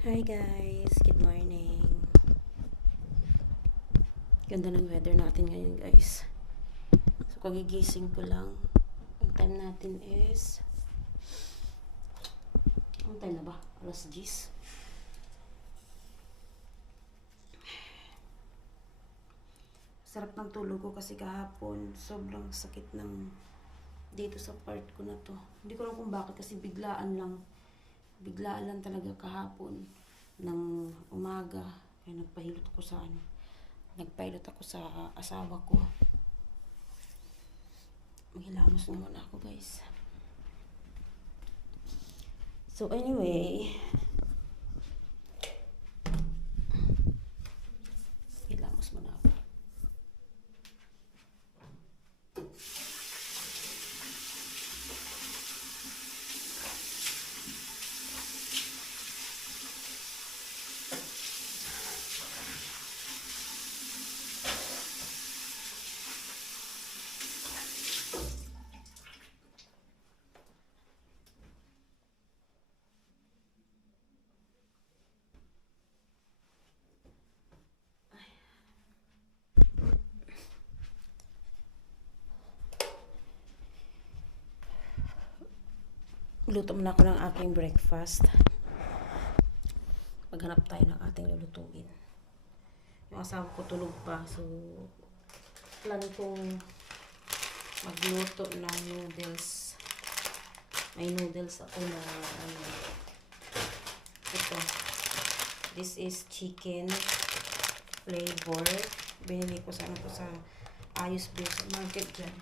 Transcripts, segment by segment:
Hi guys, good morning. Ganda ng weather natin ngayon guys. So kagigising ko lang. Ang time natin is ang time na ba? Alas 10. Sarap ng tulog ko kasi kahapon sobrang sakit ng dito sa part ko na to. Hindi ko alam kung bakit kasi biglaan lang. Biglaan lang talaga kahapon ng umaga. Kaya nagpahilot ako sa asawa ko. Maghilamos na muna ako guys. So anyway, hilamos muna ako. Luto muna ako ng aking breakfast. Maghanap tayo ng ating lulutuin. Yung asawa ko tulog pa, so plan kong magluto ng noodles. May noodles ako na ito. This is chicken flavor. Binili ko sa Ayos Beer sa market dyan.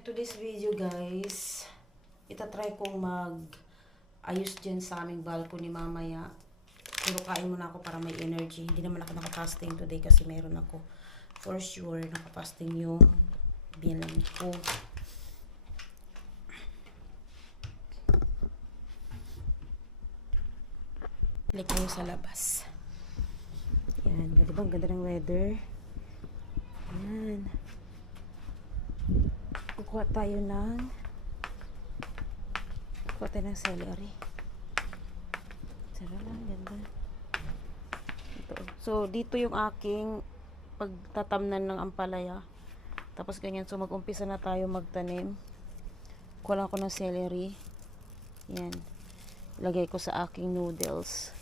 Today's video guys, itatry kong ayos dyan sa aming balcony mamaya. Pero kain muna ako para may energy. Hindi naman ako nakapasting today kasi meron ako. For sure, nakapasting yung biyanan ko. Balik tayo sa labas. Yan, diba ang ganda ng weather? Yan. Kukuha tayo ng celery. Sarap lang, ganda. Ito. So, dito yung aking pagtatamnan ng ampalaya. Tapos ganyan. So, mag-umpisa na tayo magtanim. Kuha lang ako ng celery. Yan. Lagay ko sa aking noodles.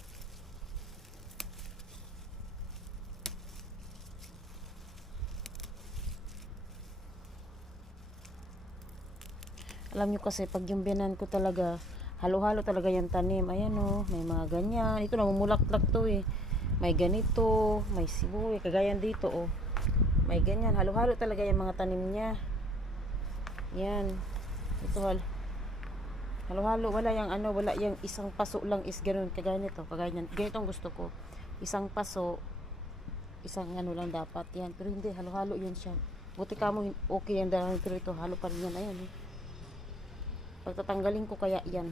Alam nyo kasi pag yung biyanan ko talaga halo-halo talaga yung tanim. Ayan o, may mga ganyan. Ito namumulaklak to eh. May ganito, may sibuyas, kagaya dito o. May ganyan, halo-halo talaga yung mga tanim niya. Yan. Ito halo-halo, wala yung isang paso lang is ganoon, kagaya nito, kagaya niyan. Ganito ang gusto ko. Isang paso, isang lang dapat yan. Pero hindi, halo-halo yan siya. Buti ka mo okay yan dahil, pero ito halo pa rin yan. Ayan eh. Pagtatanggalin ko kaya yan.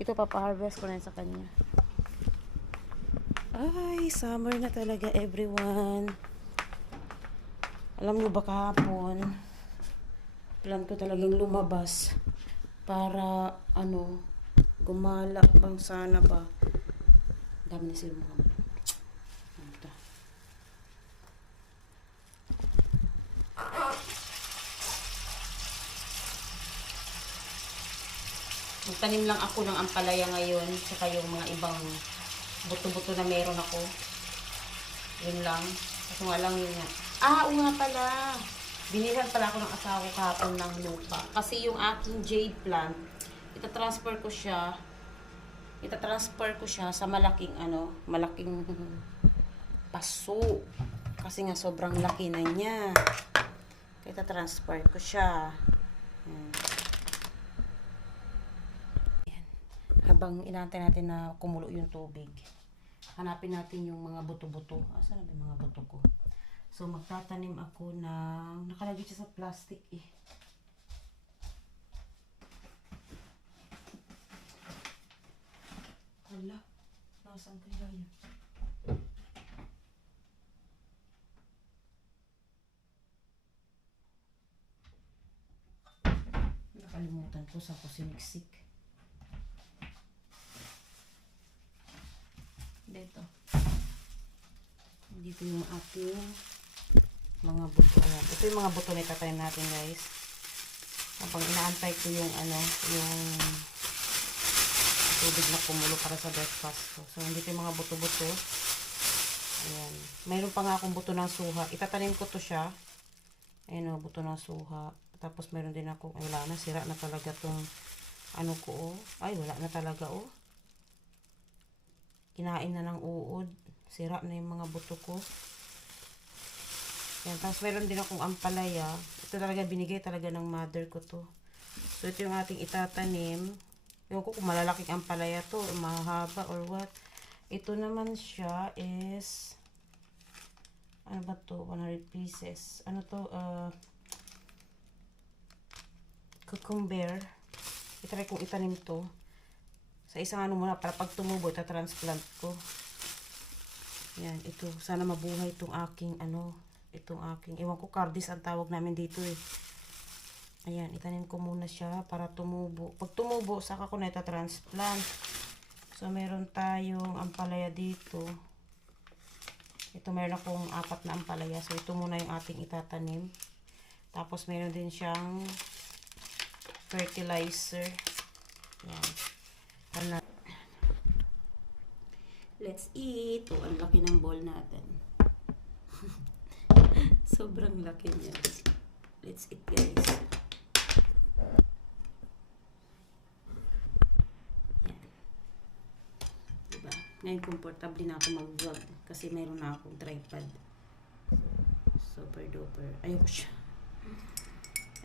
Ito papa-harvest ko na sa kanya. Ay, summer na talaga everyone. Alam nyo ba kahapon, plan ko talagang lumabas para gumala bang sana ba. Dami na sila mga Magtanim lang ako ng ampalaya ngayon, saka yung mga ibang buto-buto na meron ako. Yun lang. Kasi nga lang yun nga. Oo nga pala. Binilhan pala ako ng asawa kahapon ng lupa. Kasi yung aking jade plant, itatransfer ko siya sa malaking paso. Kasi nga sobrang laki na niya. Kaya itatransfer ko siya. Habang inaantay natin na kumulo yung tubig, hanapin natin yung mga buto-buto. Asan na yung mga buto ko? So, magtatanim ako ng, nakalagay siya sa plastic eh. Hala, nasaan kaya yun? Kalimutan ko sa kusiniksik. Dito. Dito yung ating mga buto. Ayan. Ito yung mga buto na itatayin natin, guys. Habang inaantay ko yung yung tubig na kumulo para sa breakfast ko. So, dito yung mga buto-buto. Ayan. Mayroon pa nga akong buto ng suha. Itatanim ko to siya. Ayan o, buto ng suha. Tapos mayroon din ako, ay wala na, sira na talaga tong ano ko oh. Ay, wala na talaga oh. Kinain na ng uod. Sira na yung mga buto ko. Ayan, tapos mayroon din akong ampalaya. Ito talaga, binigay talaga ng mother ko to. So, ito yung ating itatanim. Ewan ko kung malalaking ampalaya to, or mahaba, or what. Ito naman siya is, ano ba to? 100 pieces. Ano to? Cucumber. I-try kong itanim to. Sa isang ano muna, para pag tumubo, ita-transplant ko. Yan, ito. Sana mabuhay itong aking, ewan ko, cardis ang tawag namin dito eh. Ayan, itanim ko muna siya para tumubo. Pag tumubo, saka ko na ita-transplant. So, meron tayong ampalaya dito. Ito, meron akong 4 na ampalaya. So, ito muna yung ating itatanim. Tapos, meron din siyang fertilizer. Yan. Let's eat. Oh, ang laki ng bowl natin. Sobrang laki niya. Let's eat, guys. Ngayon, comfortable na ako mag-vlog kasi mayroon na akong tripod. Super duper. Ayoko siya.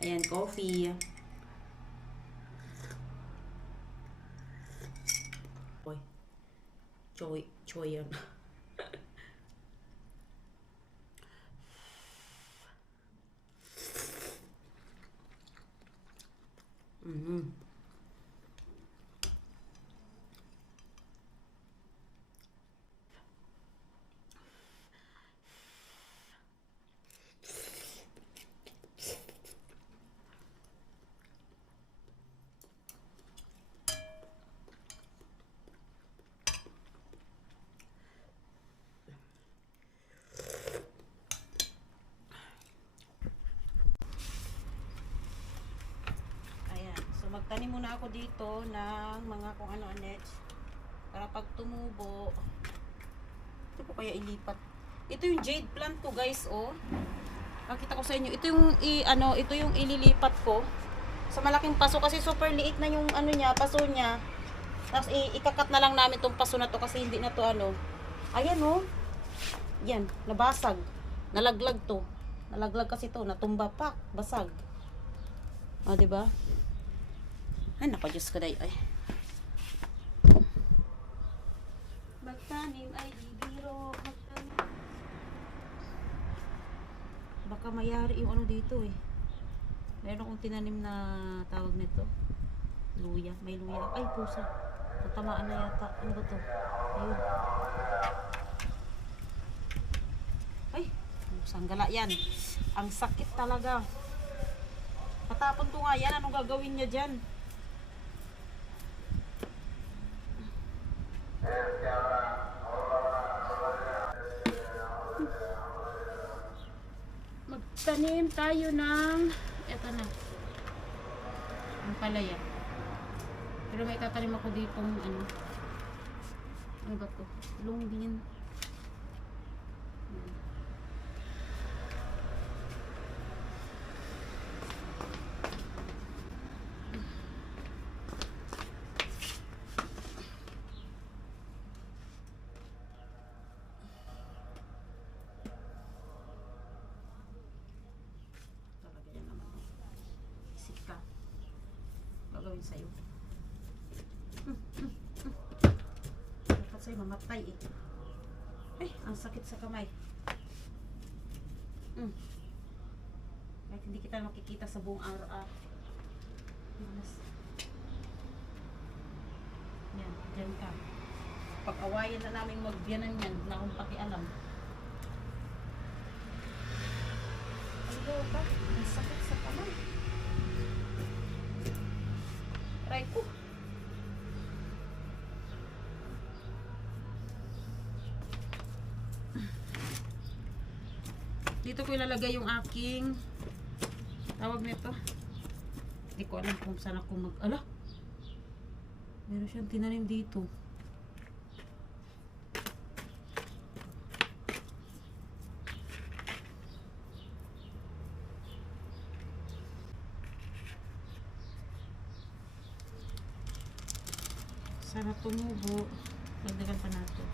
Ayan, coffee. Oy. Choy yan. Magtanim muna ako dito ng mga kung ano-ano para pag tumubo. Ito ko kaya ilipat. Ito yung jade plant ko, guys, oh. Pakita ko sa inyo. Ito yung ililipat ko sa malaking paso kasi super liit na yung niya, paso niya. Tapos ikakat na lang namin tong paso na to kasi hindi na to Ayan, oh. Yan, nabasag. Nalaglag to. Nalaglag kasi to, natumba pa, basag. Oh, 'di ba? Ay, naku, Diyos ko day. Ay. Magtanim ay bibiro. Magtanim. Baka mayari yung dito eh. Meron akong tinanim na tawag nito. Luya. May luya. Ay, pusa. Tatamaan na yata. Ano ba to? Ayun. Ay, pusang gala yan. Ang sakit talaga. Patapon ko nga yan. Anong gagawin niya dyan? Magtanim tayo ng eto na ang palaya, pero may tatanim ako dito ano ba to? Long bean. Gagawin sa'yo. Dapat sa'yo mamatay eh. Ay, ang sakit sa kamay. Kahit hindi kita makikita sa buong araw. Yan, dyan ka. Pag-awayan na namin magbiyanan yan, na akong pakialam. Ano ka? Ang sakit sa kamay. dito ko ilalagay yung aking tawag nito. Hindi ko alam kung saan ako ala, meron siyang tinanim dito. Sana tumubo. Dagdagan pa natin.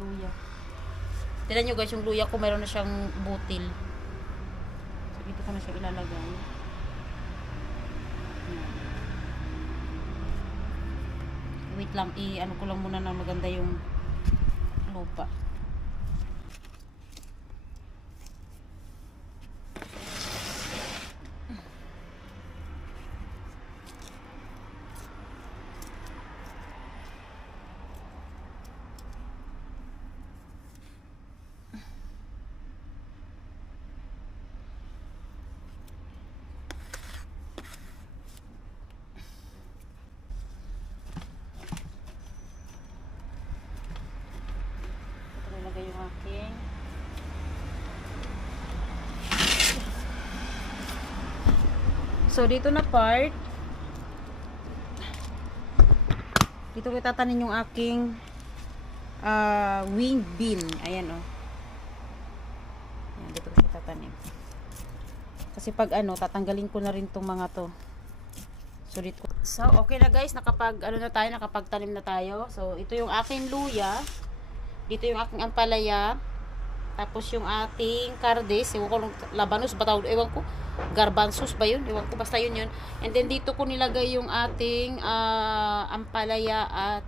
Luya. Tignan nyo guys, yung luya ko mayroon na siyang butil. So dito ko na siya ilalagay. Wait lang, ano ko lang muna na maganda yung lupa. Yung aking so dito na part dito ko tatanin yung aking wing bean. Ayan o. Ayan, dito ko siya tatanim kasi pag tatanggalin ko na rin tong mga to. So dito, so okay na guys, nakapagtanim na tayo. So ito yung aking luya. Dito yung aking ampalaya. Tapos yung ating kardes. Ewan ko, labanos ba tawag? Ewan ko. Garbanzos ba yun? Ewan ko. Basta yun yun. And then dito ko nilagay yung ating ampalaya at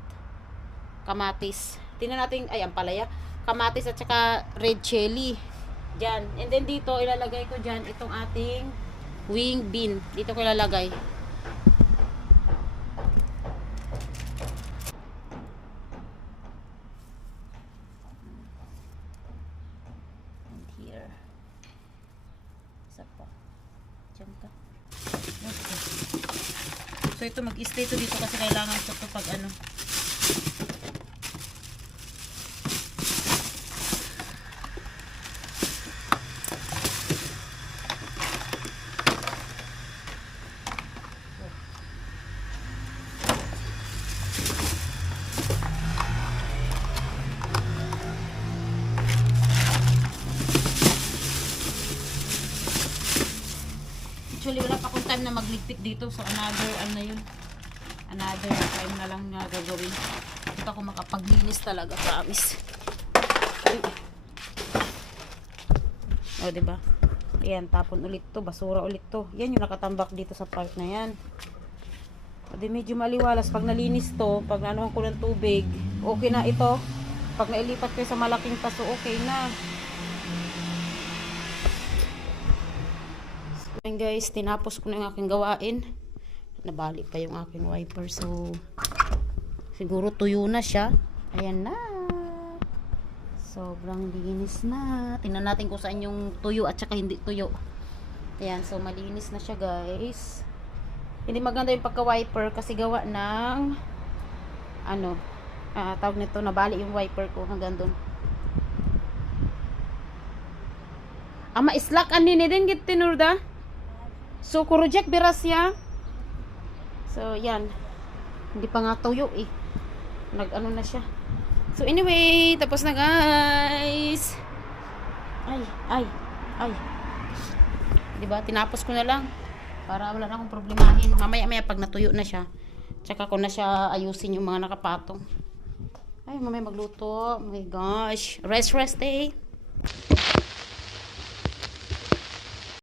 kamatis. Tingnan natin, ampalaya. Kamatis at saka red chili. Diyan. And then dito, ilalagay ko dyan itong ating wing bean. Dito ko ilalagay. So ito mag-stay to dito kasi kailangan ito pag actually wala pa akong time na magligpit dito, so another time na lang na gagawin. Hindi ako makapaglinis talaga, promise. O diba, ayan, tapon ulit to, basura ulit to. Yan yung nakatambak dito sa part na yan. O di medyo maliwalas pag nalinis to, pag nanuhan ko ng tubig, okay na ito. Pag nailipat ko sa malaking paso, okay na. Ayan guys, tinapos ko na yung aking gawain. Nabali pa yung aking wiper. So, siguro tuyo na siya. Ayan na. Sobrang linis na. Tingnan natin kung saan yung tuyo at saka hindi tuyo. Ayan, so malinis na siya guys. Hindi maganda yung pagka-wiper kasi gawa ng tawag nito, nabali yung wiper ko hanggang doon. Ama islak anini din git tinurda. So, kurujek birasya. So, yan. Hindi pa nga tuyo eh. Nag-ano na siya. So, anyway, tapos na guys. Ay. Diba? Tinapos ko na lang. Para wala na akong problemahin. Mamaya-maya pag natuyo na siya. Tsaka ko na siya ayusin yung mga nakapatong. Ay, mamaya magluto. Oh my gosh. Rest day.